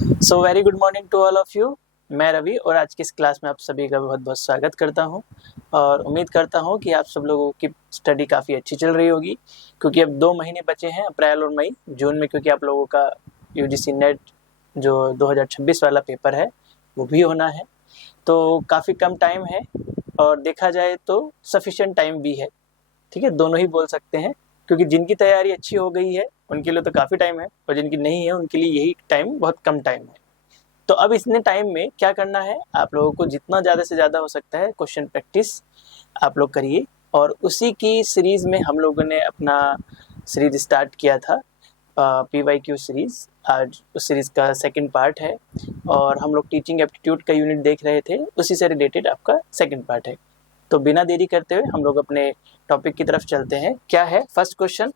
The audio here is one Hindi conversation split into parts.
So very good morning to all of you. मैं रवि और आज की इस क्लास में आप सभी का बहुत बहुत स्वागत करता हूं और उम्मीद करता हूं कि आप सब लोगों की स्टडी काफ़ी अच्छी चल रही होगी, क्योंकि अब 2 महीने बचे हैं, अप्रैल और मई। जून में क्योंकि आप लोगों का यूजीसी नेट जो 2026 वाला पेपर है वो भी होना है, तो काफ़ी कम टाइम है और देखा जाए तो सफिशिएंट टाइम भी है। ठीक है, दोनों ही बोल सकते हैं, क्योंकि जिनकी तैयारी अच्छी हो गई है उनके लिए तो काफ़ी टाइम है और जिनकी नहीं है उनके लिए यही टाइम बहुत कम टाइम है। तो अब इतने टाइम में क्या करना है, आप लोगों को जितना ज़्यादा से ज़्यादा हो सकता है क्वेश्चन प्रैक्टिस आप लोग करिए। और उसी की सीरीज़ में हम लोगों ने अपना सीरीज स्टार्ट किया था, PYQ सीरीज़। आज उस सीरीज़ का सेकंड पार्ट है और हम लोग टीचिंग एप्टीट्यूड का यूनिट देख रहे थे, उसी से रिलेटेड आपका सेकंड पार्ट है। तो बिना देरी करते हुए हम लोग अपने टॉपिक की तरफ चलते हैं। क्या है फर्स्ट क्वेश्चन?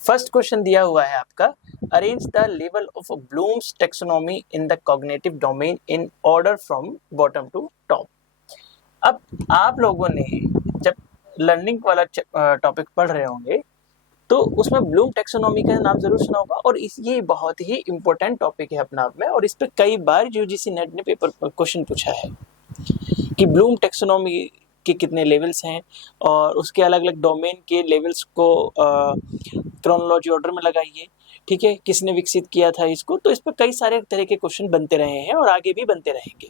फर्स्ट क्वेश्चन दिया हुआ है आपका, arrange the level of Bloom's taxonomy in the cognitive domain in order from bottom to top. अब आप लोगों ने जब लर्निंग वाला टॉपिक पढ़ रहे होंगे तो उसमें ब्लूम टैक्सोनॉमी का नाम जरूर सुना होगा, और ये बहुत ही इंपॉर्टेंट टॉपिक है अपना आप में, और इस पर कई बार यूजीसी नेट ने पेपर क्वेश्चन पूछा है कि ब्लूम टैक्सोनॉमी के कितने लेवल्स हैं और उसके अलग अलग डोमेन के लेवल्स को क्रोनोलॉजी ऑर्डर में लगाइए। ठीक है, किसने विकसित किया था इसको, तो इस पर कई सारे तरह के क्वेश्चन बनते रहे हैं और आगे भी बनते रहेंगे।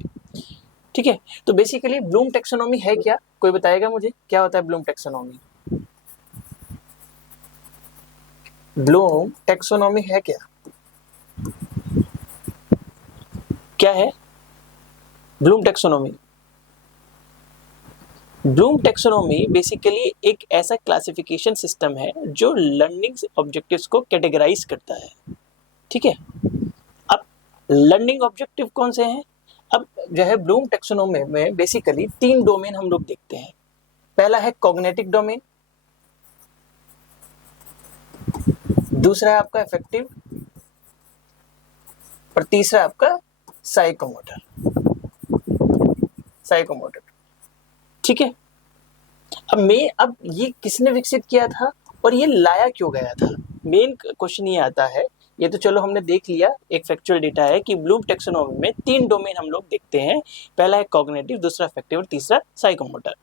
ठीक है, तो बेसिकली ब्लूम टैक्सोनॉमी है क्या? कोई बताएगा मुझे क्या होता है ब्लूम टैक्सोनॉमी? ब्लूम टैक्सोनॉमी है क्या? क्या है Bloom taxonomy? Bloom taxonomy basically एक ऐसा क्लासिफिकेशन सिस्टम है जो लर्निंग ऑब्जेक्टिव्स को कैटेगराइज करता है। ठीक है, अब लर्निंग ऑब्जेक्टिव कौन से हैं? अब जो है ब्लूम टैक्सोनॉमी में बेसिकली 3 डोमेन हम लोग देखते हैं। पहला है कॉग्निटिव डोमेन, दूसरा है आपका अफेक्टिव और तीसरा है आपका साइकोमोटर। ठीक है, अब ये किसने विकसित किया था और ये लाया क्यों गया था? मेन क्वेश्चन ये आता है। ये तो चलो हमने देख लिया, एक फैक्चुअल डेटा है कि ब्लूम टैक्सोनॉमी में 3 डोमेन हम लोग देखते हैं। पहला है कॉग्निटिव, दूसरा अफेक्टिव और तीसरा साइकोमोटर।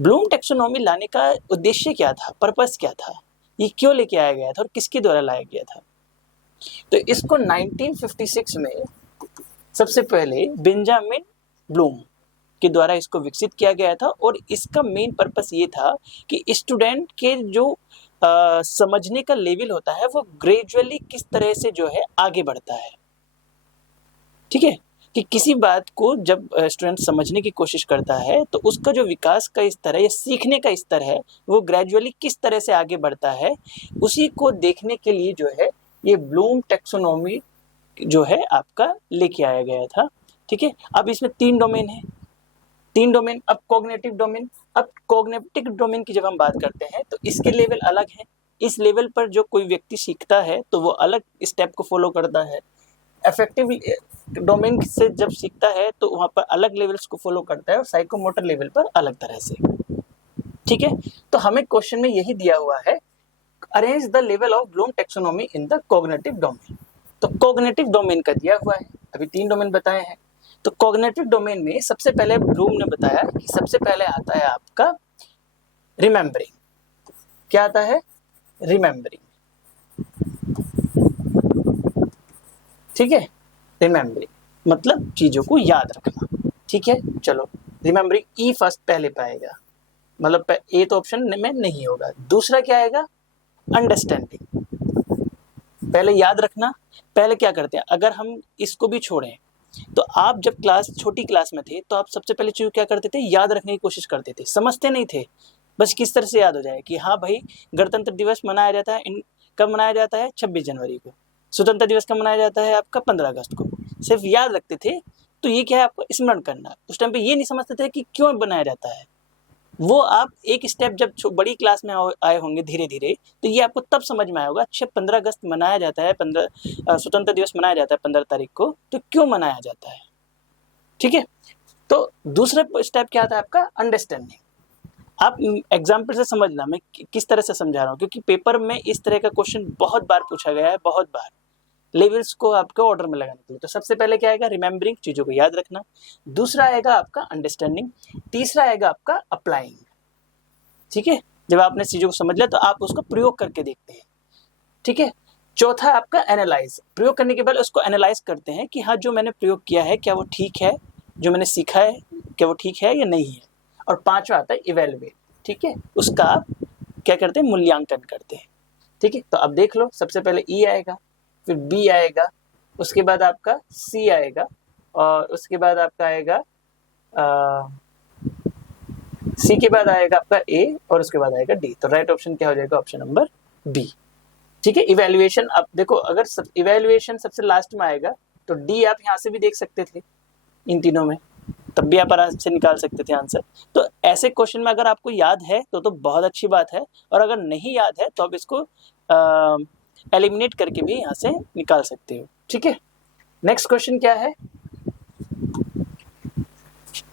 ब्लूम टैक्सोनॉमी लाने का उद्देश्य क्या था, पर्पस क्या था, ये क्यों लेके आया गया था और किसके द्वारा लाया गया था? तो इसको 1956 में सबसे पहले बेंजामिन ब्लूम के द्वारा इसको विकसित किया गया था, और इसका मेन पर्पस ये था कि स्टूडेंट के जो समझने का लेवल होता है वो ग्रेजुअली किस तरह से जो है आगे बढ़ता है। ठीक है, कि किसी बात को जब स्टूडेंट समझने की कोशिश करता है तो उसका जो विकास का स्तर है या सीखने का स्तर है वो ग्रेजुअली किस तरह से आगे बढ़ता है, उसी को देखने के लिए जो है ये ब्लूम टैक्सोनॉमी जो है आपका लेके आया गया था। ठीक है, अब इसमें 3 डोमेन है, 3 डोमेन। अब कॉग्निटिव डोमेन, अब कॉग्निटिव डोमेन की जब हम बात करते हैं तो इसके लेवल अलग है। इस लेवल पर जो कोई व्यक्ति सीखता है तो वो अलग स्टेप को फॉलो करता है। अफेक्टिव डोमेन से जब सीखता है तो वहाँ पर अलग लेवल्स को फॉलो करता है और साइकोमोटर लेवल पर अलग तरह से। ठीक है, तो हमें क्वेश्चन में यही दिया हुआ है, arrange the level of Bloom taxonomy in the cognitive domain. तो कॉग्निटिव डोमेन का दिया हुआ है, अभी 3 डोमेन बताए हैं। तो कॉग्निटिव डोमेन में सबसे पहले ब्लूम ने बताया कि सबसे पहले आता है आपका रिमेम्बरिंग। क्या आता है? रिमेम्बरिंग। ठीक है, रिमेम्बरिंग मतलब चीजों को याद रखना। ठीक है, चलो रिमेम्बरिंग ई फर्स्ट पहले पाएगा, मतलब ए तो ऑप्शन में नहीं होगा। दूसरा क्या आएगा? अंडरस्टैंडिंग। पहले याद रखना, पहले क्या करते हैं, अगर हम इसको भी छोड़ें तो आप जब छोटी क्लास में थे तो आप सबसे पहले चीज क्या करते थे, याद रखने की कोशिश करते थे, समझते नहीं थे। बस किस तरह से याद हो जाए कि हाँ भाई गणतंत्र दिवस मनाया जाता है, कब मनाया जाता है? 26 जनवरी को। स्वतंत्रता दिवस कब मनाया जाता है? आपका 15 अगस्त को। सिर्फ याद रखते थे, तो ये क्या है आपको स्मरण करना। उस टाइम पे ये नहीं समझते थे कि क्यों बनाया जाता है। वो आप एक स्टेप जब बड़ी क्लास में आए होंगे धीरे धीरे, तो ये आपको तब समझ में आया होगा, अच्छा 15 अगस्त मनाया जाता है, स्वतंत्रता दिवस मनाया जाता है 15 तारीख को, तो क्यों मनाया जाता है। ठीक है, तो दूसरा स्टेप क्या था आपका? अंडरस्टैंडिंग। आप एग्जाम्पल से समझना मैं किस तरह से समझा रहा हूँ, क्योंकि पेपर में इस तरह का क्वेश्चन बहुत बार पूछा गया है, बहुत बार। लेवल्स को आपको ऑर्डर में लगाने के लिए। तो सबसे पहले क्या आएगा, रिमेम्बरिंग, चीजों को याद रखना। दूसरा आएगा आपका अंडरस्टैंडिंग। तीसरा आएगा आपका अप्लाइंग। ठीक है, जब आपने चीजों को समझ लिया तो आप उसको प्रयोग करके देखते हैं। ठीक है, चौथा आपका एनालाइज, प्रयोग करने के बाद उसको एनालाइज करते हैं कि हाँ जो मैंने प्रयोग किया है क्या वो ठीक है, जो मैंने सीखा है क्या वो ठीक है या नहीं है। और पांचवा आता है इवेलुएट। ठीक है, उसका आप क्या करते हैं, मूल्यांकन करते हैं। ठीक है, तो अब देख लो, सबसे पहले ई आएगा, फिर बी आएगा, उसके बाद आपका सी आएगा, और उसके बाद आपका आएगा सी के बाद आएगा आपका ए, और उसके बाद आएगा डी। तो राइट ऑप्शन क्या हो जाएगा, ऑप्शन नंबर बी। ठीक है, इवेल्युएशन, अब देखो अगर इवेल्युएशन सबसे लास्ट में आएगा तो डी आप यहाँ से भी देख सकते थे इन तीनों में, तब भी आप आराम से निकाल सकते थे आंसर। तो ऐसे क्वेश्चन में अगर आपको याद है तो बहुत अच्छी बात है, और अगर नहीं याद है तो आप इसको एलिमिनेट करके भी यहाँ से निकाल सकते हो। ठीक है, नेक्स्ट क्वेश्चन क्या है,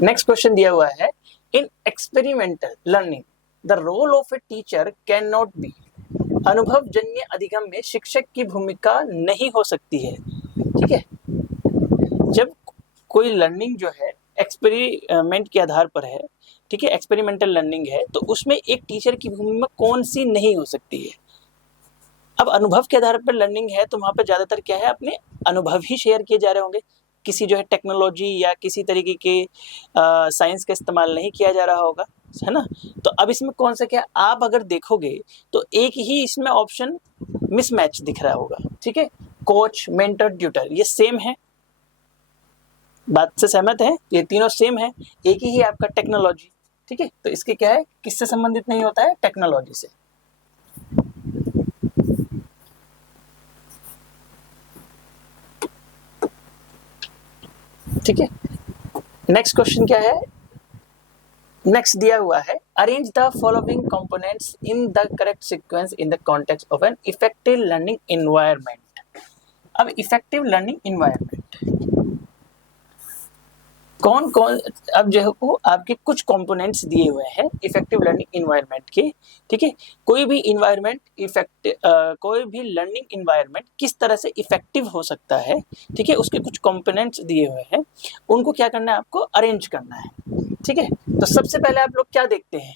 नेक्स्ट क्वेश्चन दिया हुआ है, in experimental learning the role of a teacher can not be, अनुभवजन्य अधिगम में शिक्षक की भूमिका नहीं हो सकती है। ठीक है, जब कोई लर्निंग जो है एक्सपेरिमेंट के आधार पर है, ठीक है, एक्सपेरिमेंटल लर्निंग है, तो उसमें एक टीचर की भूमिका कौन सी नहीं हो सकती है। अब अनुभव के आधार पर लर्निंग है तो वहाँ पर ज़्यादातर क्या है, अपने अनुभव ही शेयर किए जा रहे होंगे, किसी जो है टेक्नोलॉजी या किसी तरीके के साइंस का इस्तेमाल नहीं किया जा रहा होगा, है ना। तो अब इसमें कौन सा क्या, आप अगर देखोगे तो एक ही इसमें ऑप्शन मिसमैच दिख रहा होगा। ठीक है, कोच, मेंटर, ट्यूटर, ये सेम है, बात से सहमत है, ये तीनों सेम है, एक ही आपका टेक्नोलॉजी। ठीक है, तो इसके क्या है, किससे संबंधित नहीं होता है, टेक्नोलॉजी से। ठीक है, नेक्स्ट क्वेश्चन क्या है, नेक्स्ट दिया हुआ है, arrange the following components in the correct sequence in the context of an effective learning environment. अब इफेक्टिव लर्निंग एनवायरनमेंट कौन कौन, अब जो है आपके कुछ कंपोनेंट्स दिए हुए हैं इफेक्टिव लर्निंग एनवायरनमेंट के। ठीक है, कोई भी इन्वायरमेंट कोई भी लर्निंग एनवायरनमेंट किस तरह से इफेक्टिव हो सकता है, ठीक है, उसके कुछ कंपोनेंट्स दिए हुए हैं, उनको क्या करना है, आपको अरेंज करना है। ठीक है, तो सबसे पहले आप लोग क्या देखते हैं,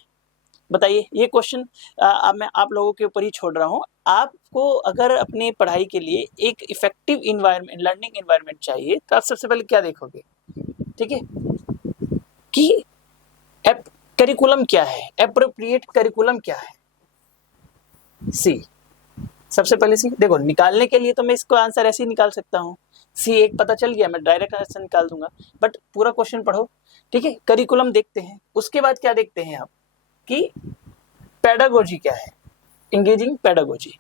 बताइए, ये क्वेश्चन अब मैं आप लोगों के ऊपर ही छोड़ रहा हूँ। आपको अगर अपनी पढ़ाई के लिए एक इफेक्टिव इन्वायरमेंट, लर्निंग एनवायरनमेंट चाहिए, तो आप सबसे पहले क्या देखोगे, ठीक है, कि करिकुलम क्या है, एप्रोप्रिएट करिकुलम क्या है, सी। सबसे पहले सी देखो, निकालने के लिए तो मैं इसको आंसर ऐसे ही निकाल सकता हूँ, सी एक पता चल गया, मैं डायरेक्ट आंसर निकाल दूंगा, बट पूरा क्वेश्चन पढ़ो। ठीक है, करिकुलम देखते हैं, उसके बाद क्या देखते हैं आप, कि पेडागोजी क्या है, इंगेजिंग पेडागोजी,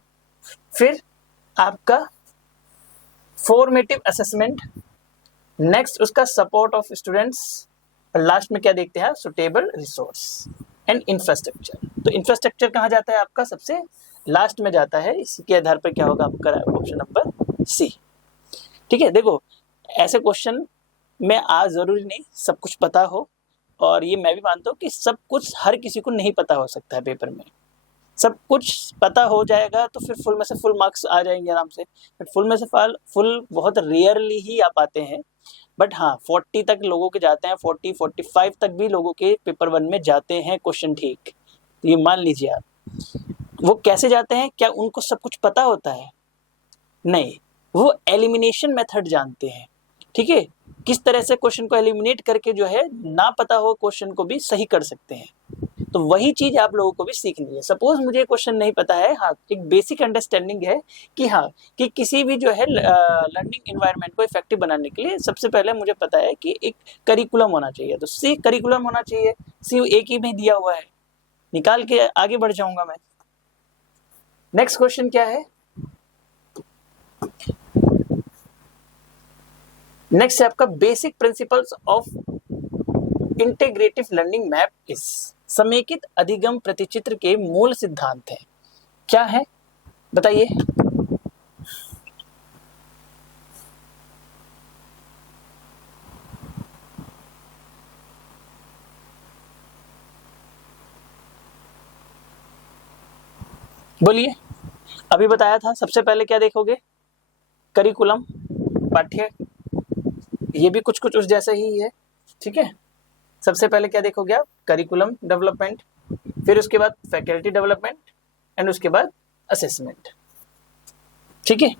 फिर आपका फॉर्मेटिव असेसमेंट, नेक्स्ट उसका सपोर्ट ऑफ स्टूडेंट्स, और लास्ट में क्या देखते हैं, सुटेबल रिसोर्स एंड इंफ्रास्ट्रक्चर। तो इंफ्रास्ट्रक्चर कहाँ जाता है, आपका सबसे लास्ट में जाता है, इसके आधार पर क्या होगा आपका ऑप्शन नंबर सी। ठीक है, देखो ऐसे क्वेश्चन में आज जरूरी नहीं सब कुछ पता हो, और ये मैं भी मानता हूँ कि सब कुछ हर किसी को नहीं पता हो सकता है पेपर में। सब कुछ पता हो जाएगा तो फिर फुल में से फुल मार्क्स आ जाएंगे आराम से, बट फुल में से फुल बहुत रेयरली ही आ पाते हैं। बट हाँ 40 तक लोगों के जाते हैं, 40-45 तक भी लोगों के पेपर 1 में जाते हैं क्वेश्चन, ठीक, तो ये मान लीजिए आप। वो कैसे जाते हैं, क्या उनको सब कुछ पता होता है, नहीं, वो एलिमिनेशन मेथड जानते हैं। ठीक है, किस तरह से क्वेश्चन को एलिमिनेट करके जो है ना पता हो क्वेश्चन को भी सही कर सकते हैं। तो वही चीज आप लोगों को भी सीखनी है। सपोज मुझे क्वेश्चन नहीं पता है, हाँ एक बेसिक अंडरस्टैंडिंग है कि हाँ कि किसी भी जो है लर्निंग एनवायरनमेंट को इफेक्टिव बनाने के लिए सबसे पहले मुझे पता है कि एक करिकुलम होना चाहिए, तो सी करिकुलम होना चाहिए, सी एक ही में दिया हुआ है, निकाल के आगे बढ़ जाऊंगा मैं। नेक्स्ट क्वेश्चन क्या है, नेक्स्ट है आपका basic principles of integrative learning map is, समेकित अधिगम प्रतिचित्र के मूल सिद्धांत हैं, क्या है बताइए। बोलिए, अभी बताया था सबसे पहले क्या देखोगे, करिकुलम, पाठ्य, ये भी कुछ कुछ उस जैसा ही है, ठीक है। सबसे पहले क्या देखोगे आप, करिकुलम डेवलपमेंट, फिर उसके बाद फैकल्टी डेवलपमेंट एंड उसके बाद असेसमेंट, ठीक है।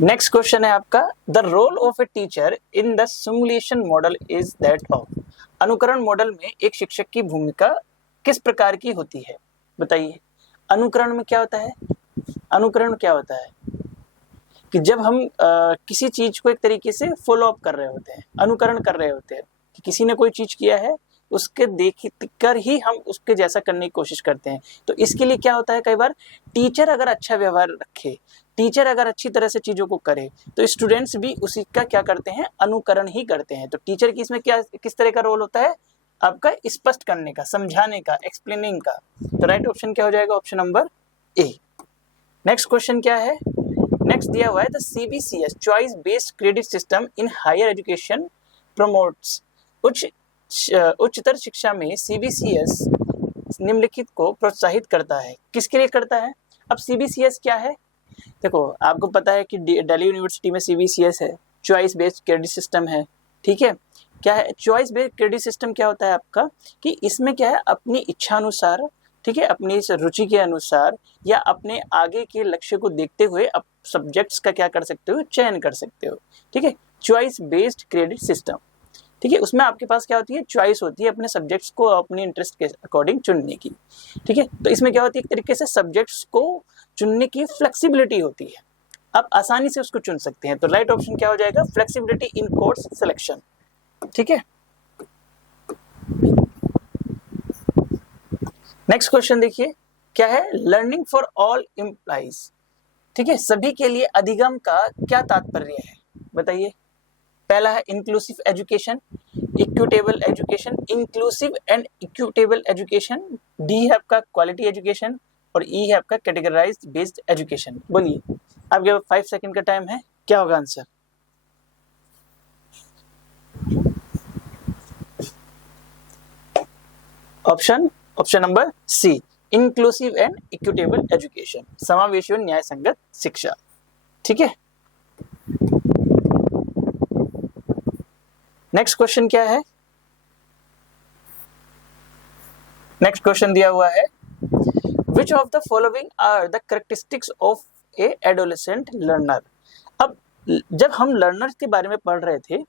नेक्स्ट क्वेश्चन है आपका, the role of a teacher in the simulation model is that of. अनुकरण मॉडल में एक शिक्षक की भूमिका किस प्रकार की होती है, बताइए। अनुकरण में क्या होता है, अनुकरण क्या होता है कि जब हम किसी चीज को एक तरीके से फॉलो अप कर रहे होते हैं, अनुकरण कर रहे होते हैं कि किसी ने कोई चीज किया है, उसके देख कर ही हम उसके जैसा करने की कोशिश करते हैं। तो इसके लिए क्या होता है, कई बार टीचर अगर अच्छा व्यवहार रखे, टीचर अगर अच्छी तरह से चीजों को करे, तो स्टूडेंट्स भी उसी का क्या करते हैं, अनुकरण ही करते हैं। तो टीचर की इसमें क्या, किस तरह का रोल होता है, आपका स्पष्ट करने का, समझाने का, एक्सप्लेनिंग का। तो राइट ऑप्शन क्या हो जाएगा, option number A. Next question क्या है, नेक्स्ट दिया हुआ है, the CBCS choice based credit system in higher education promotes. उच्चतर शिक्षा में सीबीसीएस निम्नलिखित को प्रोत्साहित करता है, किसके लिए करता है। अब सीबीसीएस क्या है, देखो आपको पता है कि दिल्ली यूनिवर्सिटी में सीबीसीएस है, चॉइस बेस्ड क्रेडिट सिस्टम है, ठीक है। क्या है चॉइस बेस्ड क्रेडिट सिस्टम, क्या होता है आपका कि इसमें क्या है, अपनी इच्छा अनुसार, ठीक है, अपनी इस रुचि के अनुसार या अपने आगे के लक्ष्य को देखते हुए आप सब्जेक्ट्स का क्या कर सकते हो, चयन कर सकते हो, ठीक है। चॉइस बेस्ड क्रेडिट सिस्टम, ठीक है, उसमें आपके पास क्या होती है, चॉइस होती है अपने सब्जेक्ट्स को अपने इंटरेस्ट के अकॉर्डिंग चुनने की, ठीक है। तो इसमें क्या होती है, एक तरीके से सब्जेक्ट्स को चुनने की फ्लेक्सिबिलिटी होती है, आप आसानी से उसको चुन सकते हैं। तो राइट ऑप्शन क्या हो जाएगा, फ्लेक्सिबिलिटी इन कोर्स सिलेक्शन, ठीक है। नेक्स्ट क्वेश्चन देखिए, क्या है, लर्निंग फॉर ऑल इम्प्लाइज, ठीक है, सभी के लिए अधिगम का क्या तात्पर्य है, बताइए। पहला है inclusive education, equitable education, inclusive and equitable education, D है आपका क्वालिटी एजुकेशन और ई है आपका कैटेगराइज्ड बेस्ड एजुकेशन। बोलिए, आपके 5 सेकंड का टाइम है, क्या होगा answer. Option number C, inclusive and equitable education, समावेशी और न्याय संगत शिक्षा, ठीक है। नेक्स्ट क्वेश्चन क्या है, नेक्स्ट क्वेश्चन दिया हुआ है, which of the following are the characteristics of a adolescent learner. अब जब हम लर्नर्स के बारे में पढ़ रहे थे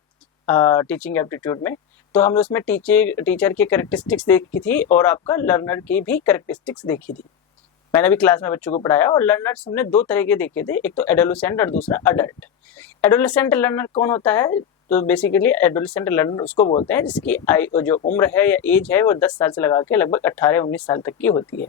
टीचिंग एप्टीट्यूड में, तो हमने उसमें टीचर की कैरेक्टरिस्टिक्स देखी थी और आपका लर्नर की भी कैरेक्टरिस्टिक्स देखी थी। मैंने भी क्लास में बच्चों को पढ़ाया और लर्नर्स हमने 2 तरह के देखे थे, एक तो एडोलेसेंट और दूसरा अडल्ट। एडोलेसेंट लर्नर कौन होता है, तो बेसिकली एडोलेसेंट लर्नर उसको बोलते हैं जिसकी जो उम्र है या एज है वो 10 साल से लगा के लगभग 18-19 साल तक की होती है,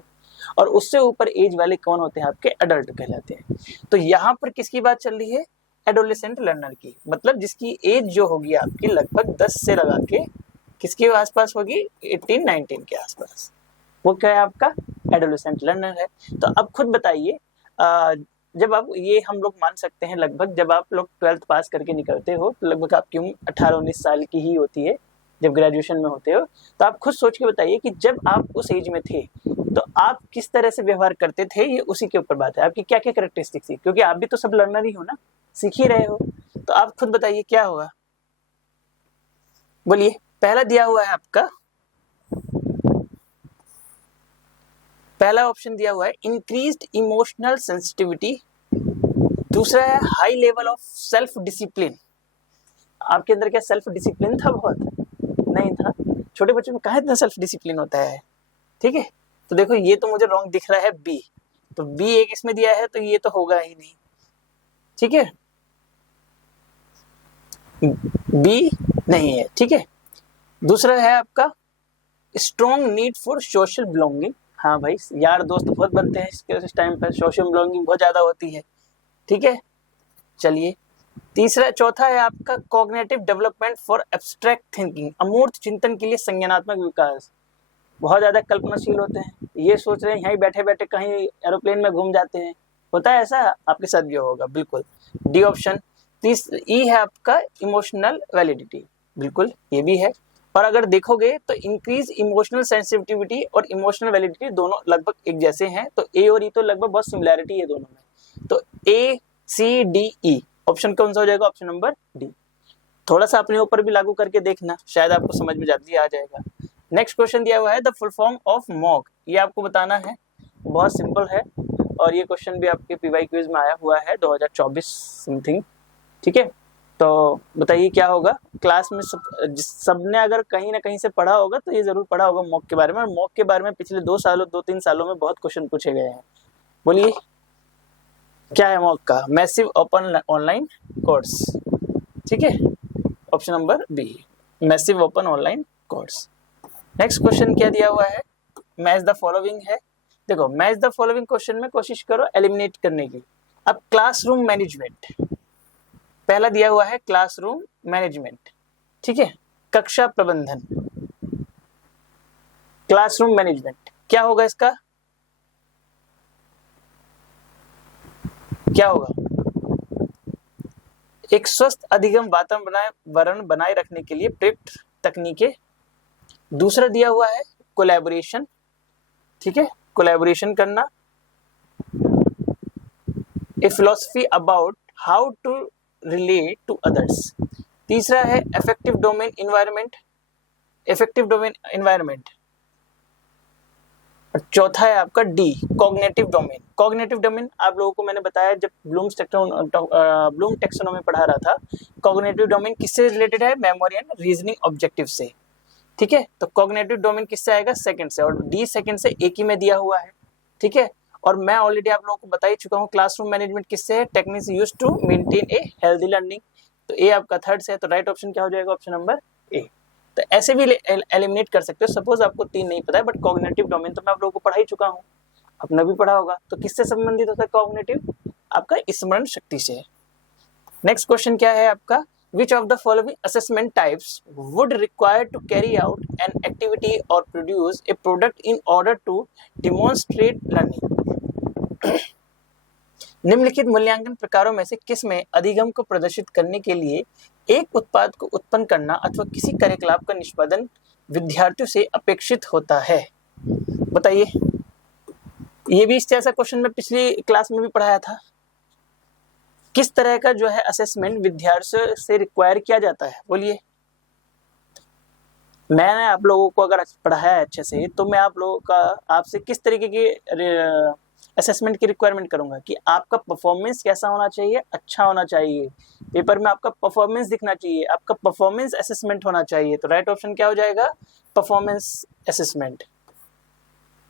और उससे ऊपर एज वाले कौन होते हैं, आपके अडल्ट कहलाते हैं। तो यहाँ पर किसकी बात चल रही है, एडोलेसेंट लर्नर की, मतलब जिसकी एज जो होगी आपकी लगभग 10 से लगा के किसके आसपास होगी, 18-19 के आसपास, वो क्या है आपका एडोलेसेंट लर्नर है। तो अब खुद बताइए, जब आप ये हम लोग मान सकते हैं लगभग जब आप लोग 12th पास करके निकलते हो तो लगभग आपकी उम्र 18-19 साल की ही होती है जब ग्रेजुएशन में होते हो। तो आप खुद सोच के बताइए कि जब आप उस एज में थे तो आप किस तरह से व्यवहार करते थे, ये उसी के ऊपर बात है, आपकी क्या क्या कैरेक्टरिस्टिक्स थी, क्योंकि आप भी तो सब लर्नर ही हो ना, सीख ही रहे हो। तो आप खुद बताइए क्या होगा, बोलिए। पहला दिया हुआ है आपका, पहला ऑप्शन दिया हुआ है इंक्रीज्ड इमोशनल सेंसिटिविटी, दूसरा है high level of self discipline. आपके अंदर क्या सेल्फ डिसिप्लिन था, बहुत नहीं था, छोटे बच्चों में कहाँ इतना सेल्फ डिसिप्लिन होता है, ठीक है। तो देखो ये तो मुझे रॉन्ग दिख रहा है बी, तो बी एक इसमें दिया है तो ये तो होगा ही नहीं, ठीक है, बी नहीं है, ठीक है। दूसरा है आपका strong need for social belonging, हाँ भाई यार दोस्त बहुत बनते हैं इस टाइम पर, सोशल बिलोंगिंग बहुत ज्यादा होती है, ठीक है। चलिए चौथा है आपका cognitive development for abstract thinking, अमूर्त चिंतन के लिए संज्ञानात्मक विकास, बहुत ज्यादा कल्पनाशील होते हैं, ये सोच रहे हैं यहीं बैठे बैठे कहीं एरोप्लेन में घूम जाते हैं, होता है ऐसा, आपके साथ भी होगा बिल्कुल, डी ऑप्शन। ई है आपका इमोशनल वैलिडिटी, बिल्कुल ये भी है। और अगर देखोगे तो इंक्रीज इमोशनल सेंसिटिविटी और इमोशनल वैलिडिटी दोनों लगभग एक जैसे हैं, तो ए और ई तो लगभग बहुत सिमिलैरिटी है दोनों में, तो ए सी डी ई, ऑप्शन कौन सा हो जाएगा? Option number D. थोड़ा सा अपने ऊपर भी लागू करके देखना, शायद आपको समझ में जल्दी आ जाएगा। नेक्स्ट क्वेश्चन दिया हुआ है the full form of mock, ये आपको बताना है, बहुत सिंपल है और ये क्वेश्चन भी आपके पीवाई क्विज में आया हुआ है 2024 समथिंग, ठीक है। तो बताइए क्या होगा? क्लास में सबने अगर कहीं ना कहीं से पढ़ा होगा तो ये जरूर पढ़ा होगा मॉक के बारे में, और मॉक के बारे में पिछले 2-3 सालों में बहुत क्वेश्चन पूछे गए हैं। बोलिए क्या है मॉक का? मैसिव ओपन ऑनलाइन कोर्स, ठीक है, option number B, massive open online course. Next question क्या दिया हुआ है? मैच द फॉलोइंग है। देखो मैच द फॉलोइंग क्वेश्चन में कोशिश करो एलिमिनेट करने की। अब क्लासरूम मैनेजमेंट पहला दिया हुआ है, क्लासरूम मैनेजमेंट, ठीक है, कक्षा प्रबंधन, क्लासरूम मैनेजमेंट क्या होगा इसका? क्या होगा? एक स्वस्थ अधिगम वातावरण बनाए रखने के लिए प्रयुक्त तकनीकें। दूसरा दिया हुआ है कोलैबोरेशन, ठीक है, कोलैबोरेशन करना, a philosophy about how to relate to others. तीसरा है effective domain environment, effective domain environment. और चौथा है आपका D, cognitive domain. Cognitive domain आप लोगों को मैंने बताया जब ब्लूम टेक्सोनोमी पढ़ा रहा था, कॉग्निटिव डोमेन किससे रिलेटेड है? मेमोरी एंड रीजनिंग ऑब्जेक्टिव से, ठीक है। तो कॉग्निटिव डोमेन किससे आएगा? सेकंड से, और डी सेकंड से एक ही में दिया हुआ है, ठीक है। और मैं ऑलरेडी आप लोगों को बता ही चुका हूँ क्लासरूम मैनेजमेंट किससे है? Techniques used to maintain a healthy learning. तो ए आपका थर्ड से है, तो राइट ऑप्शन क्या हो जाएगा? ऑप्शन नंबर ए। तो ऐसे भी एलिमिनेट कर सकते हो, सपोज आपको 3 नहीं पता है, बट कॉग्निटिव डोमेन तो मैं आप लोगों को पढ़ा ही चुका हूँ, आपने भी पढ़ा होगा। तो किससे संबंधित होता है कॉग्निटिव? आपका स्मरण शक्ति से। नेक्स्ट क्वेश्चन क्या है आपका? Which of the following assessment types would require to carry out an activity or produce a product in order to demonstrate learning? निम्नलिखित मूल्यांकन प्रकारों में से किस में अधिगम को प्रदर्शित करने के लिए एक उत्पाद को उत्पन्न करना अथवा किसी कार्यकलाप का निष्पादन विद्यार्थियों से अपेक्षित होता है? बताइए। ये भी इस जैसा क्वेश्चन में पिछली क्लास में भी पढ़ाया था। किस तरह का जो है असेसमेंट विद्यार्थियों से रिक्वायर किया जाता है? बोलिए। मैंने आप लोगों को अगर पढ़ाया है अच्छे से, तो मैं आप लोगों का आपसे किस तरीके की असेसमेंट की रिक्वायरमेंट करूंगा कि आपका परफॉर्मेंस कैसा होना चाहिए? अच्छा होना चाहिए, पेपर में आपका परफॉर्मेंस दिखना चाहिए, आपका परफॉर्मेंस असेसमेंट होना चाहिए। तो राइट ऑप्शन क्या हो जाएगा? Performance assessment.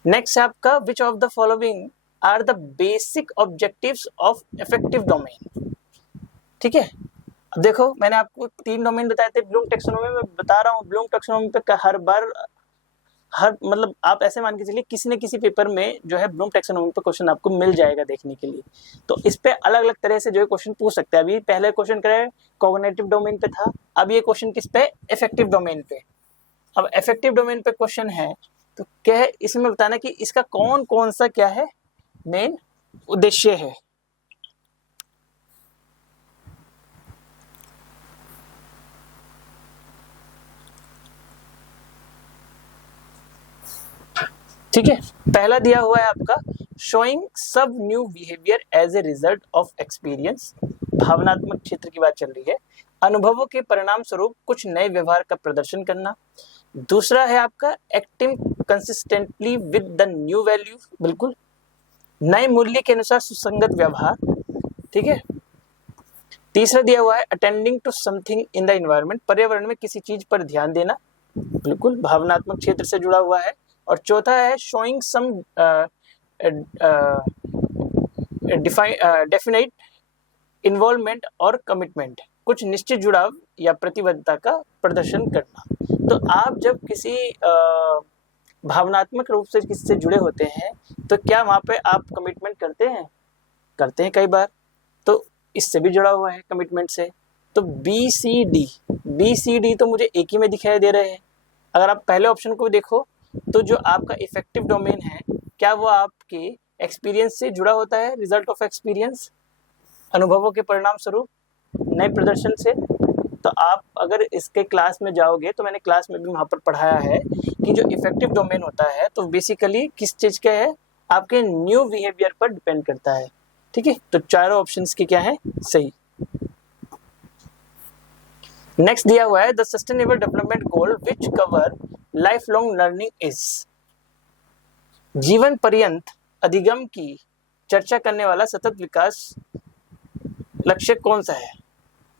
नेक्स्ट है आपका which of the following are the basic objectives of effective domain, ठीक है। अब देखो मैंने आपको 3 डोमेन बताए थे ब्लूम टेक्सोनोमी में, बता रहा हूँ ब्लूम टेक्सोनोमी पे हर मतलब आप ऐसे मान के चलिए किसी न किसी पेपर में जो है ब्लूम टेक्सोनोमी पे क्वेश्चन आपको मिल जाएगा देखने के लिए। तो इस पे अलग अलग तरह से जो है क्वेश्चन पूछ सकते हैं। अभी पहले क्वेश्चन करे कॉग्निटिव डोमेन पे था, अब ये क्वेश्चन किस पे? इफेक्टिव डोमेन पे। अब इफेक्टिव डोमेन पे क्वेश्चन है तो क्या है इसमें बताना कि इसका कौन कौन सा क्या है मेन उद्देश्य है। ठीक है, पहला दिया हुआ है आपका showing some new behaviour as a result of experience, भावनात्मक क्षेत्र की बात चल रही है। अनुभवों के परिणाम स्वरूप कुछ नए व्यवहार का प्रदर्शन करना। दूसरा है आपका acting consistently with the new value, बिल्कुल नए मूल्य के अनुसार सुसंगत व्यवहार, ठीक है। तीसरा दिया हुआ है attending to something in the environment, पर्यावरण में किसी चीज पर ध्यान देना, बिल्कुल भावनात्मक क्षेत्र से जुड़ा हुआ है। और चौथा है शोइंग सम डेफिनेट इन्वॉल्वमेंट और कमिटमेंट, कुछ निश्चित जुड़ाव या प्रतिबद्धता का प्रदर्शन करना। तो आप जब किसी भावनात्मक रूप से किससे जुड़े होते हैं तो क्या वहाँ पे आप कमिटमेंट करते हैं? करते हैं कई बार, तो इससे भी जुड़ा हुआ है कमिटमेंट से। तो बी सी डी तो मुझे एक ही में दिखाई दे रहे हैं। अगर आप पहले ऑप्शन को देखो तो जो आपका इफेक्टिव डोमेन है क्या वो आपके एक्सपीरियंस से जुड़ा होता है, रिजल्ट ऑफ एक्सपीरियंस, अनुभवों के परिणाम स्वरूप नए प्रदर्शन से। तो आप अगर इसके क्लास में जाओगे तो मैंने क्लास में भी वहाँ पर पढ़ाया है कि जो इफेक्टिव डोमेन होता है तो बेसिकली किस चीज़ का है? आपके न्यू बिहेवियर पर डिपेंड करता है, ठीक है, तो चारों ऑप्शंस के क्या है सही। नेक्स्ट दिया हुआ है the sustainable development goal which cover life long learning is, जीवन पर्यंत अधिगम की चर्चा करने वाला सतत विकास लक्ष्य कौन सा है,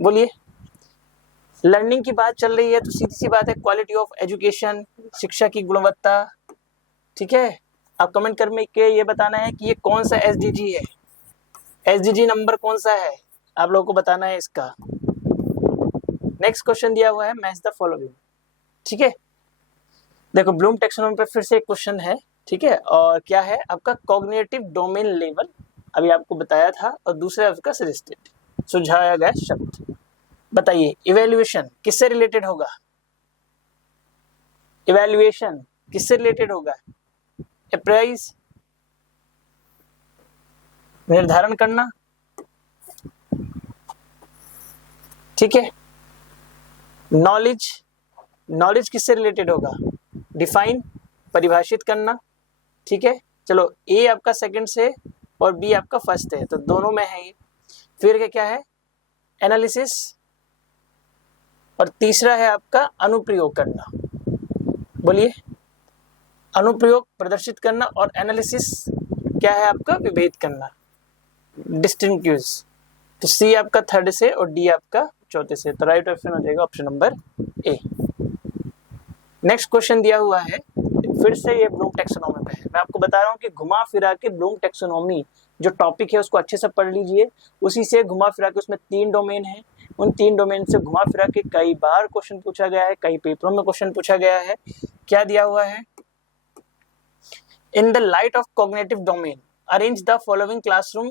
बोलिए। लर्निंग की बात चल रही है तो सीधी सी बात है क्वालिटी ऑफ एजुकेशन, शिक्षा की गुणवत्ता, ठीक है। आप कमेंट कर में के ये बताना है कि ये कौन सा एसडीजी है, एसडीजी नंबर कौन सा है, आप लोगों को बताना है इसका। नेक्स्ट क्वेश्चन दिया हुआ है मैच द फॉलोइंग, ठीक है। देखो ब्लूम टैक्सोनॉमी पे फिर से एक क्वेश्चन है, ठीक है, और क्या है आपका कॉग्निटिव डोमेन लेवल, अभी आपको बताया था, और दूसरा उसका सजेस्टेड सुझाया गया शब्द। बताइए इवैल्यूएशन किससे रिलेटेड होगा, इवैल्यूएशन किससे रिलेटेड होगा, अप्राइज निर्धारण करना, ठीक है। नॉलेज, नॉलेज किससे रिलेटेड होगा, डिफाइन परिभाषित करना, ठीक है। चलो ए आपका सेकंड से और बी आपका फर्स्ट है, तो दोनों में है ये। फिर क्या है एनालिसिस, और तीसरा है आपका अनुप्रयोग करना, बोलिए। अनुप्रयोग प्रदर्शित करना और एनालिसिस क्या है आपका विभेद करना, डिस्टिंग्विश। तो सी आपका थर्ड से और डी आपका चौथे से, तो राइट ऑप्शन हो जाएगा option number A. Next question दिया हुआ है, फिर से ये ब्लूम टैक्सोनॉमी पे है। मैं आपको बता रहा हूँ कि घुमा फिरा के ब्लूम टैक्सोनॉमी जो टॉपिक है उसको अच्छे से पढ़ लीजिए, उसी से घुमा फिरा के, उसमें 3 डोमेन है, उन 3 डोमेन से घुमा फिरा के कई बार क्वेश्चन पूछा गया है, कई पेपरों में क्वेश्चन पूछा गया है। क्या दिया हुआ है, in the light of cognitive domain arrange the following classroom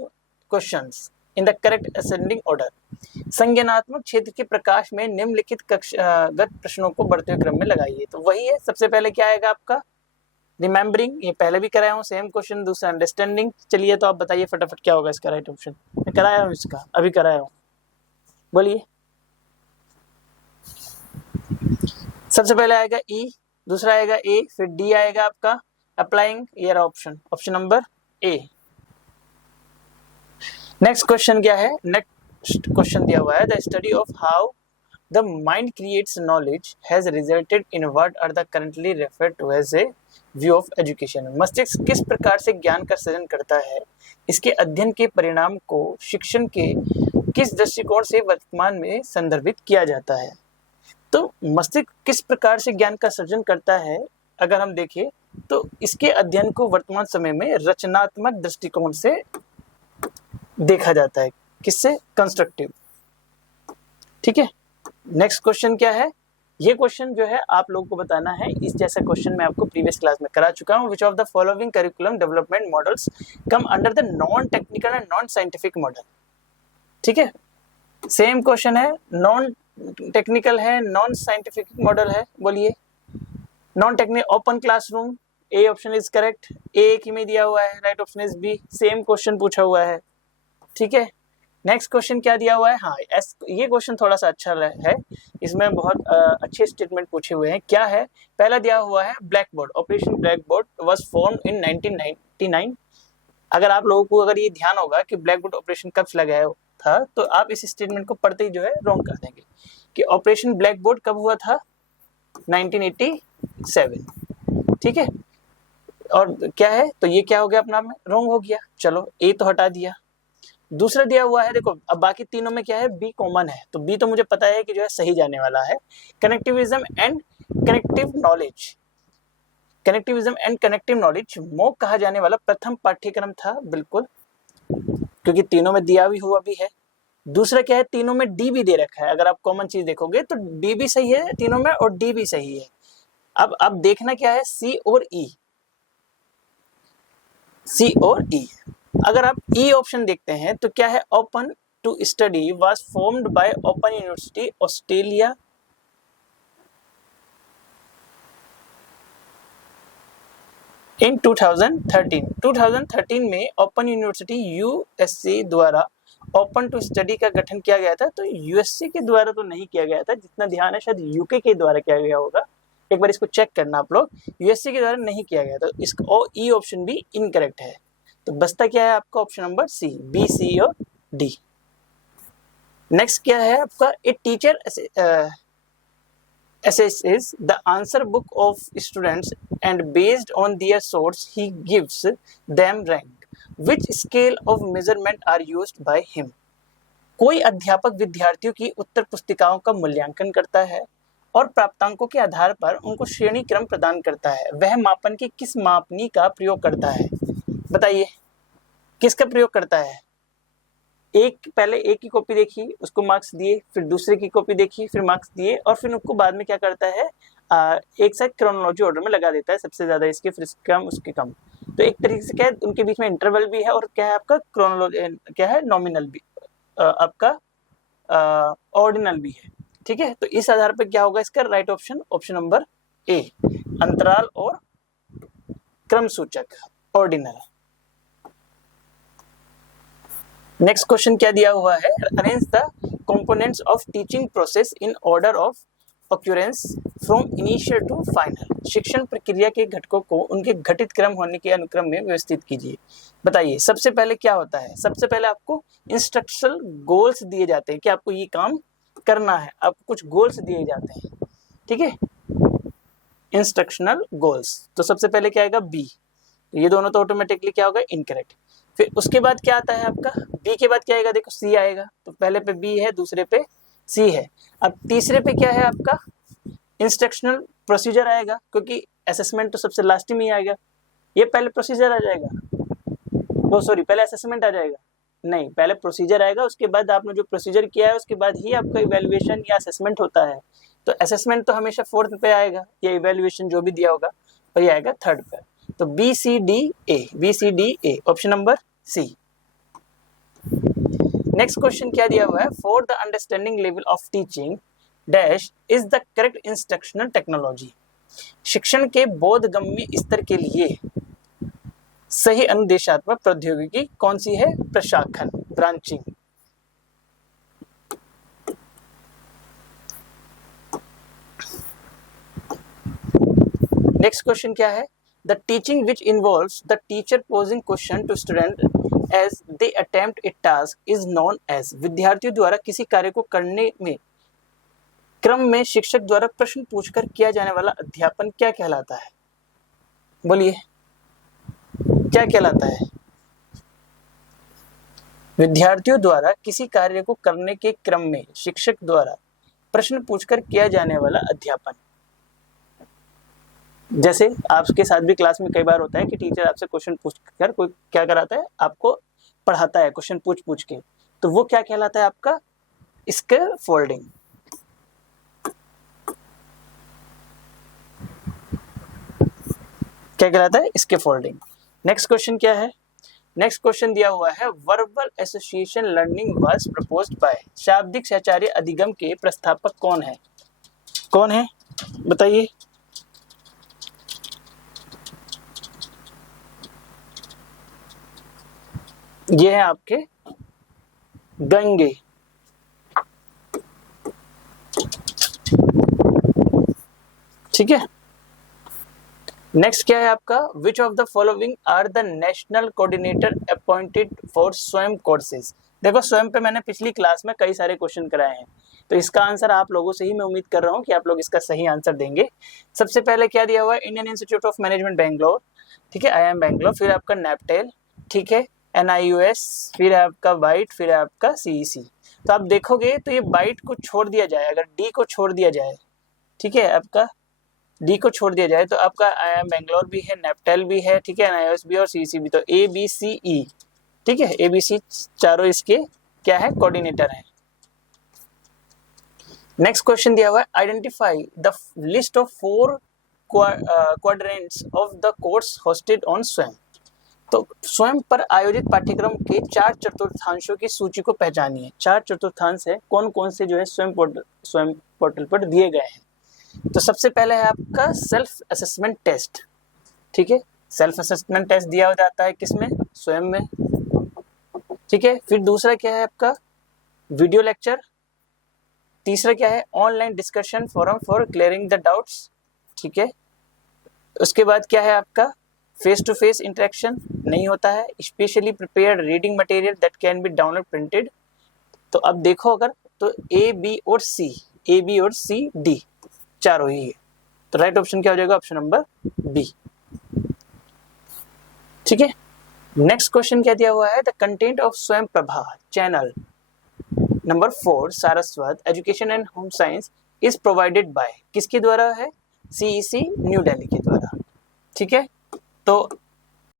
questions in the correct ascending order. संज्ञानात्मक क्षेत्र के प्रकाश में निम्नलिखित कक्षागत प्रश्नों को बढ़ते हुए क्रम में लगाइए। तो वही है, सबसे पहले क्या आएगा आपका रिमेम्बरिंग, ये पहले भी कराया हूँ सेम क्वेश्चन। दूसरा अंडरस्टैंडिंग, चलिए तो आप बताइए फटाफट क्या होगा इसका राइट ऑप्शन, मैं कराया हूँ इसका, अभी कराया हूँ, बोलिए। सबसे पहले आएगा ई, दूसरा आएगा ए, फिर डी आएगा आपका अप्लाइंग, ये रहा option, option number A. Next question क्या है, नेक्स्ट क्वेश्चन दिया हुआ है the study of how the mind creates knowledge has resulted in what are the currently referred to as a view of education. मस्तिष्क किस प्रकार से ज्ञान का सृजन करता है, इसके अध्ययन के परिणाम को शिक्षण के किस दृष्टिकोण से वर्तमान में संदर्भित किया जाता है। तो मस्तिष्क किस प्रकार से ज्ञान का सृजन करता है, अगर हम देखें तो इसके अध्ययन को वर्तमान समय में रचनात्मक दृष्टिकोण से देखा जाता है, किससे, कंस्ट्रक्टिव, ठीक है। नेक्स्ट क्वेश्चन क्या है, ये क्वेश्चन जो है आप लोगों को बताना है, इस जैसा क्वेश्चन मैं आपको प्रीवियस क्लास में करा चुका हूँ। Which of the following curriculum development models come under the non technical and non scientific model, ठीक है। सेम क्वेश्चन है, नॉन टेक्निकल है, नॉन साइंटिफिक मॉडल है, बोलिए। Non technical open classroom, A option is correct, A एक ही में दिया हुआ है, right option is B, same question पूछा हुआ है, ठीक है। नेक्स्ट क्वेश्चन क्या दिया हुआ है, हाँ ये क्वेश्चन थोड़ा सा अच्छा है, इसमें बहुत अच्छे स्टेटमेंट पूछे हुए हैं। क्या है, पहला दिया हुआ है black board, operation black board was formed in 1999। अगर आप लोगों को अगर ये ध्यान होगा कि ब्लैक बोर्ड ऑपरेशन कब लगाया था, तो आप इस स्टेटमेंट को पढ़ते ही जो है रॉन्ग कर देंगे कि ऑपरेशन ब्लैक बोर्ड कब हुआ था, 1987, ठीक है। और क्या है, तो ये क्या हो गया अपना में रॉन्ग हो गया, चलो ए तो हटा दिया। दूसरा दिया हुआ है, देखो अब बाकी तीनों में क्या है, बी कॉमन है, तो बी तो मुझे पता है कि जो है सही जाने वाला है। Connectivism and connective knowledge, connectivism and connective knowledge MOOC कहा जाने वाला प्रथम पाठ्यक्रम था, बिल्कुल, क्योंकि तीनों में दिया भी हुआ भी है। दूसरा क्या है, तीनों में डी भी दे रखा है, अगर आप कॉमन चीज देखोगे तो डी भी सही है तीनों में और डी भी सही है। अब देखना क्या है, सी और ई, सी और ई। अगर आप ई ऑप्शन देखते हैं तो क्या है, open to study was formed by open university Australia in 2013 में ओपन यूनिवर्सिटी यूएससी द्वारा ओपन टू स्टडी का गठन किया गया था। तो यूएससी के द्वारा तो नहीं किया गया था, जितना ध्यान है शायद यूके के द्वारा किया गया होगा, एक बार इसको चेक करना आप लोग, यूएससी के द्वारा नहीं किया गया। तो इसका ई ऑप्शन भी इनकरेक्ट है, तो बचता क्या है आपका ऑप्शन नंबर सी, बी, सी और डी। नेक्स्ट क्या है आपका, a teacher assesses the answer book of students and based on their source he gives them rank. Which scale of measurement are used by him? कोई अध्यापक विद्यार्थियों की उत्तर पुस्तिकाओं का मूल्यांकन करता है और प्राप्तांकों के आधार पर उनको श्रेणी क्रम प्रदान करता है। वह मापन की किस मापनी का प्रयोग करता है? बताइए किसका प्रयोग करता है? पहले एक की कॉपी देखी, उसको मार्क्स दिए, फिर दूसरे की कॉपी देखी, फिर मार्क्स दिए, और फिर उनको बाद में क्या करता है, एक साथ क्रोनोलॉजी ऑर्डर में लगा देता है, सबसे ज्यादा इसके, फिर इसके कम, उसके कम। तो एक तरीके से क्या है, उनके बीच में इंटरवल भी है, और क्या है आपका क्रोनोलॉजी, क्या है नॉमिनल भी, आपका ऑर्डिनल भी है। ठीक है, तो इस आधार पर क्या होगा इसका राइट ऑप्शन, ऑप्शन नंबर ए, अंतराल और क्रम सूचक ऑर्डिनल। नेक्स्ट क्वेश्चन क्या दिया हुआ है, arrange the components of teaching process in order of occurrence from initial to final. शिक्षण प्रक्रिया के घटकों को उनके घटित क्रम होने के अनुक्रम में व्यवस्थित कीजिए। बताइए सबसे पहले क्या होता है, सबसे पहले आपको इंस्ट्रक्शनल गोल्स दिए जाते हैं कि आपको ये काम करना है, आपको कुछ गोल्स दिए जाते हैं। ठीक है, इंस्ट्रक्शनल गोल्स, तो सबसे पहले क्या आएगा बी, ये दोनों तो ऑटोमेटिकली क्या होगा इनकरेक्ट। फिर उसके बाद क्या आता है आपका, बी के बाद क्या आएगा, देखो सी आएगा, तो पहले पे बी है, दूसरे पे सी है। अब तीसरे पे क्या है आपका, इंस्ट्रक्शनल प्रोसीजर आएगा, क्योंकि असेसमेंट तो सबसे लास्ट में ही आएगा, ये पहले प्रोसीजर आ जाएगा, वो सॉरी पहले असेसमेंट आ जाएगा, नहीं पहले प्रोसीजर आएगा, उसके बाद आपने जो प्रोसीजर किया है उसके बाद ही आपका इवेल्युएशन या असेसमेंट होता है। तो असेसमेंट तो हमेशा फोर्थ पे आएगा, या इवेल्युएशन जो भी दिया होगा, और ये आएगा थर्ड पे। तो B C D A, B C D A, option number C. Next question क्या दिया हुआ है, for the understanding level of teaching dash is the correct instructional technology. शिक्षण के बोधगम्य स्तर के लिए सही अनुदेशात्मक प्रौद्योगिकी कौन सी है, प्रशाखन, ब्रांचिंग। नेक्स्ट क्वेश्चन क्या है, the teaching which involves the teacher posing question to student as they attempt a task is known as. विद्यार्थियों द्वारा किसी कार्य को करने में क्रम में शिक्षक द्वारा प्रश्न पूछकर किया जाने वाला अध्यापन क्या कहलाता है? बोलिए क्या कहलाता है? विद्यार्थियों द्वारा किसी कार्य को करने के क्रम में शिक्षक द्वारा प्रश्न पूछकर किया जाने वाला अध्यापन। जैसे आपके साथ भी क्लास में कई बार होता है कि टीचर आपसे क्वेश्चन पूछकर कोई क्या कराता है, आपको पढ़ाता है क्वेश्चन पूछ के, तो वो क्या कहलाता है आपका स्कैफोल्डिंग। क्या कहलाता है स्कैफोल्डिंग। नेक्स्ट क्वेश्चन क्या है, नेक्स्ट क्वेश्चन दिया हुआ है verbal association learning was proposed by. शाब्दिक सहचार्य अधिगम के प्रस्तावक कौन है, कौन है बताइए। ये है आपके गंगे। ठीक है, नेक्स्ट क्या है आपका, which of the following are the national coordinator appointed for Swayam courses. देखो स्वयं पे मैंने पिछली क्लास में कई सारे क्वेश्चन कराए हैं, तो इसका आंसर आप लोगों से ही मैं उम्मीद कर रहा हूँ कि आप लोग इसका सही आंसर देंगे। सबसे पहले क्या दिया हुआ है, Indian institute of management Bangalore, ठीक है, IIM बैंगलोर, फिर आपका नैपटेल, ठीक है, NIUS, फिर आपका बाइट, फिर आपका CEC। तो आप देखोगे तो ये बाइट को छोड़ दिया जाए, अगर डी को छोड़ दिया जाए, ठीक है, आपका डी को छोड़ दिया जाए तो आपका IIM बैंगलोर भी है, नैपटेल भी है, ठीक है, NIUS भी और CEC भी, तो ABCE, ठीक है, ABC चारों इसके क्या है, कोऑर्डिनेटर है। नेक्स्ट क्वेश्चन दिया हुआ है, identify the list of 4 quadrants of the course hosted on स्वयं। तो स्वयं पर आयोजित पाठ्यक्रम के 4 चतुर्थांशों की सूची को पहचानिए। 4 चतुर्थांश है, कौन कौन से जो है स्वयं पोर्टल पर दिए गए हैं। तो सबसे पहले है आपका सेल्फ असेसमेंट टेस्ट, ठीक है, सेल्फ असेसमेंट टेस्ट दिया जाता है किसमें, स्वयं में, ठीक है। फिर दूसरा क्या है आपका वीडियो लेक्चर, तीसरा क्या है online discussion forum for clearing the doubts, ठीक है। उसके बाद क्या है आपका फेस टू फेस इंटरेक्शन नहीं होता है, specially prepared reading material that can be download printed. तो अब देखो अगर तो ए बी और सी डी चारों ही है, तो राइट ऑप्शन क्या हो जाएगा? Option number B. ठीक है, नेक्स्ट क्वेश्चन क्या दिया हुआ है? द कंटेंट ऑफ स्वयं Prabha channel number 4 Saraswat education and home science is provided by, किसके द्वारा है? CEC न्यू दिल्ली के द्वारा। ठीक है, तो